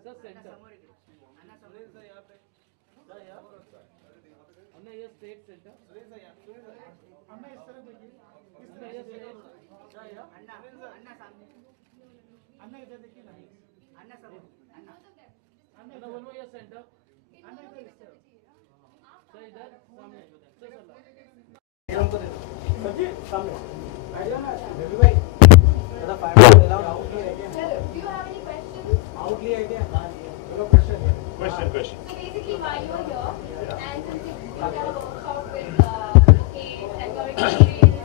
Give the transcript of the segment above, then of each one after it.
Sir centre अन्ना ये state centre अन्ना इस तरह देखिए अन्ना ये स्टेट अन्ना अन्ना सामने अन्ना इधर देखिए ना अन्ना सब अन्ना अन्ना वन मोर ये सेंटर अन्ना इधर इस तरह सर इधर सामने सर सर जी सामने आइडिया ना बेबी भाई थोड़ा फाइनल अलाउड आउटली है क्या Sir, do you have any questions? आउटली है क्या चलो question Question. So basically, why you are here, and since you have a workshop with Mukesh and your experience,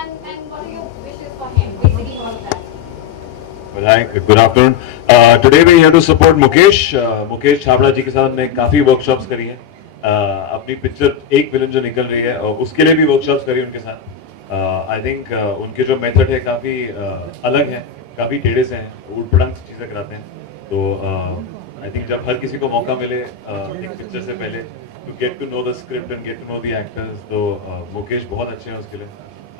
and what are your wishes for him? Basically, all of that. Well, hi, good afternoon. Today we are here to support Mukesh. Mukesh Chhabra ji के साथ हमने काफी workshops करी हैं. अपनी picture एक film जो निकल रही है उसके लिए भी वर्कशॉप्स करी उनके साथ. आई थिंक उनके जो मेथड है काफी अलग है, काफी टेढ़े से हैं, उल्ट-पटांग चीजें कराते हैं. तो आई थिंक जब हर किसी को मौका मिले एक पिक्चर से पहले to get to know the script and get to know the actors, तो मुकेश बहुत अच्छे हैं उसके लिए.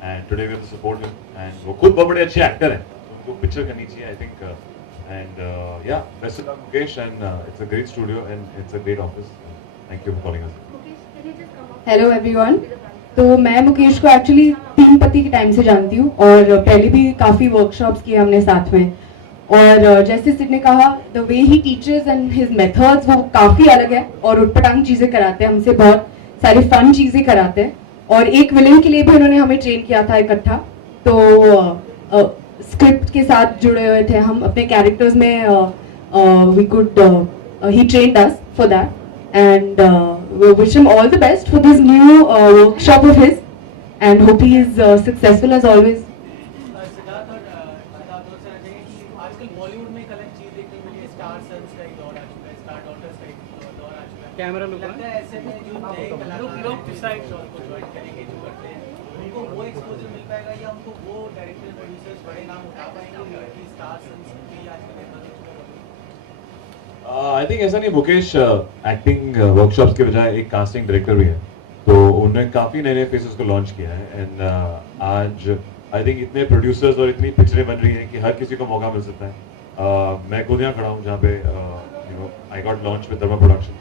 And today we have to support him. And वो खुद बहुत बड़े अच्छे एक्टर हैं, उनको पिक्चर करनी चाहिए आई थिंक. एंड या best of luck Mukesh, and it's a great studio and it's a great office. Thank you for calling us. Hello everyone. तो मैं मुकेश को एक्चुअली 3 पति के टाइम से जानती हूँ और पहले भी काफ़ी वर्कशॉप्स किए हमने साथ में. और जैसे सिड ने कहा, the way he teachers and his methods वो काफ़ी अलग है और उटपटांग चीज़ें कराते हैं हमसे, बहुत सारी फन चीज़ें कराते हैं. और एक विलन के लिए भी उन्होंने हमें ट्रेन किया था इकट्ठा. तो स्क्रिप्ट के साथ जुड़े हुए थे हम अपने कैरेक्टर्स में. We could he trained us for that. And we wish him all the best for this new workshop of his, and hope he is successful as always. Siddharth और से आ जाएंगे कि आजकल बॉलीवुड में एक अलग चीज देखने को मिली है, स्टार सन्स का एक दौर आ चुका है, स्टार डॉटर्स का एक दौर आ चुका है. कैमरा लगता है ऐसे में जो नए कलाकार लोग डिसाइड को ज्वाइन करेंगे जो करते हैं, उनको वो एक्सपोजर मिल पाएगा या उनको वो डायरेक्टर प्रोड्यूसर्स बड़े नाम उठा पाएंगे कि स्टार सन्स की आजकल एक बदल चुका है. आई थिंक ऐसा नहीं, मुकेश एक्टिंग वर्कशॉप्स के बजाय एक कास्टिंग डायरेक्टर भी है, तो उन्होंने काफी नए नए फेसेस को लॉन्च किया है. एंड आज आई थिंक इतने प्रोड्यूसर्स और इतनी पिक्चरें बन रही हैं कि हर किसी को मौका मिल सकता है. मैं खुद यहाँ खड़ा हूँ जहाँ पे you know I got launch with Dharma production,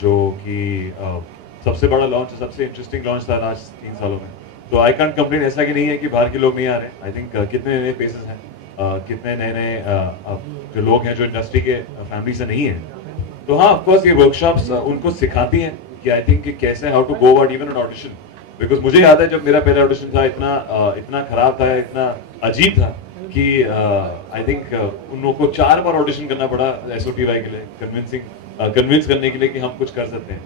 जो कि सबसे बड़ा लॉन्च, सबसे इंटरेस्टिंग लॉन्च था लास्ट 3 सालों में. तो आई कांट कंप्लेन. ऐसा कि नहीं है कि बाहर के लोग नहीं आ रहे. आई थिंक कितने नए फेसेस हैं, कितने नए नए जो लोग हैं जो इंडस्ट्री के फैमिली से नहीं है. तो हाँ, ऑफ कोर्स ये वर्कशॉप्स उनको सिखाती हैं कि आई थिंक कि कैसे how to go about even an audition. Because मुझे याद है जब मेरा पहला ऑडिशन था, इतना खराब था, इतना अजीब था कि आई थिंक उन लोगों को 4 बार ऑडिशन करना पड़ा SOTY के लिए, कन्विंस करने के लिए कि हम कुछ कर सकते हैं.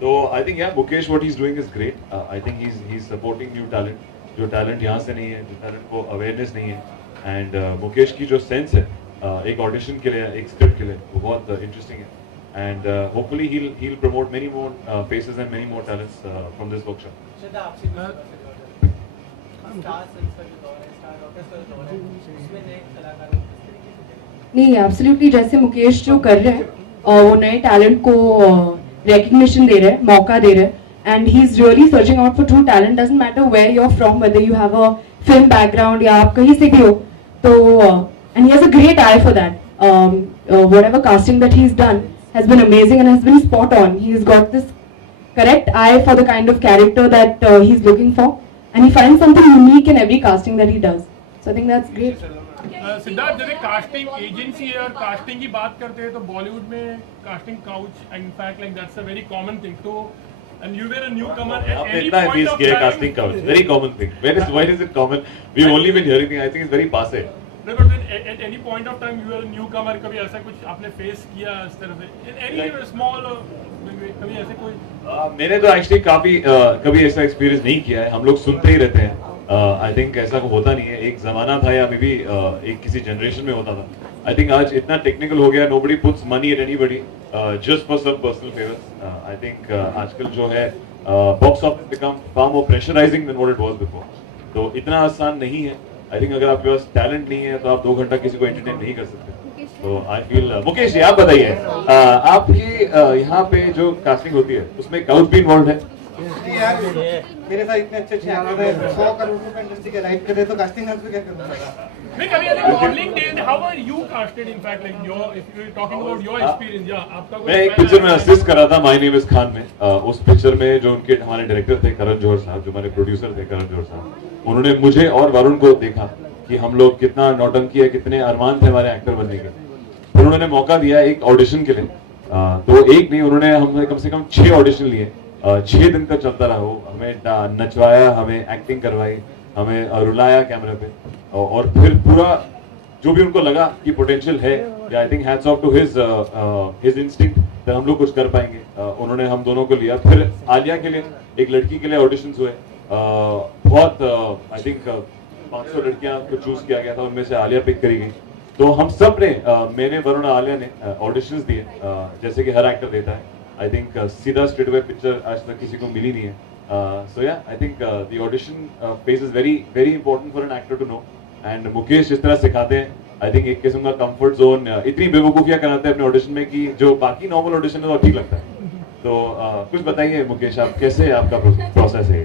तो आई थिंक यार Mukesh what he is doing is great. I think he is supporting new talent, जो टैलेंट यहाँ से नहीं है, जो टैलेंट को अवेयरनेस नहीं है. एंड मुकेश की जो सेंस है एक ऑडिशन के लिए, एक स्क्रिप्ट के लिए, वो बहुत इंटरेस्टिंग है. And hopefully he'll promote many more faces and many more talents from this workshop. श्रद्धा आपसे स्टार सन्स का जो दौर है, स्टार डॉटर्स का जो दौर है, उसमें नए कलाकारों को किस तरीके से देखें? नहीं, एब्सोल्युटली जैसे मुकेश जो कर रहे हैं वो नए टैलेंट को रिकग्निशन दे रहे हैं, मौका दे रहे हैं. And he is really searching out for true talent. Doesn't matter where you are from, whether you have a film background या आप कहीं से भी हो. तो and he has a great eye for that. Whatever casting that he has done has been amazing and has been spot on. He's got this correct eye for the kind of character that he's looking for, and he finds something unique in every casting that he does. So I think that's great. Siddharth, जैसे casting agency है और casting की बात करते हैं तो बॉलीवुड में casting couch in fact like that's a very common thing. तो and you were a newcomer at आपने any इतना point abuse of किया time. casting couch, very common thing. Why is it common? We've only been hearing things. I think it's very passe. No, but then at any point of time you were a newcomer. कभी ऐसा कुछ आपने face किया इस तरह से? In any small कभी ऐसे कोई? मैंने तो एक्चुअली कभी ऐसा एक्सपीरियंस नहीं किया है. हम लोग सुनते ही रहते हैं. आई थिंक ऐसा होता नहीं है. एक जमाना था या मे बी एक किसी जनरेशन में होता था. आई थिंक आज इतना टेक्निकल हो गया, nobody puts money at anybody just for some personal favors. I think आजकल जो है box office become far more pressurizing than what it was before. तो इतना आसान नहीं है. आई थिंक अगर आपके पास टैलेंट नहीं है तो आप 2 घंटा किसी को एंटरटेन नहीं कर सकते. तो आई फील मुकेश जी आप बताइए, आपकी यहाँ पे जो कास्टिंग होती है उसमें काउच भी इन्वॉल्व है? यार मेरे साथ इतने अच्छे एक्टर हैं, 100 करोड़ रुपए इंडस्ट्री के राइट कर रहे तो कास्टिंग हाउस में क्या करूंगा? नहीं कभी ऐसे modelling days how are you casted in fact like your if you talking about your experience या आपका कोई मैं एक पिक्चर में असिस्ट कर रहा था माय नेम इज खान में। उस पिक्चर में जो उनके हमारे डायरेक्टर थे करण जौहर साहब, जो हमारे प्रोड्यूसर थे करण जौहर साहब, उन्होंने मुझे और वरुण को देखा कि हम लोग कितना नौटंकी है, कितने अरमान थे हमारे एक्टर बनने के। फिर उन्होंने मौका दिया एक ऑडिशन के लिए। तो एक नहीं, उन्होंने हमने कम से कम 6 ऑडिशन लिए। 6 दिन तक चलता रहा वो, हमें नचवाया, हमें एक्टिंग करवाई, हमें रुलाया कैमरे पे, और फिर पूरा जो भी उनको लगा कि पोटेंशियल है, I think hats off to his instinct तो हम लोग कुछ कर पाएंगे। उन्होंने हम दोनों को लिया। फिर आलिया के लिए, एक लड़की के लिए ऑडिशंस हुए। बहुत आई थिंक 500 लड़कियां को चूज किया गया था, उनमें से आलिया पिक करी गई। तो हम सब ने, मैंने, वरुण, आलिया ने ऑडिशंस दिए, जैसे कि हर एक्टर देता है। आई थिंक सीधा स्ट्रेट अवे पिक्चर आज तक किसी को मिली नहीं है। So yeah I think the audition phase is very very important for an actor to know. And Mukesh जिस तरह सिखाते हैं, आई थिंक एक किस्म का कंफर्ट जोन, इतनी बेवकूफियां कराते हैं अपने ऑडिशन में कि जो बाकी नॉर्मल ऑडिशन है वो ठीक लगता है। तो कुछ बताइए मुकेश, आप कैसे, आपका प्रोसेस है?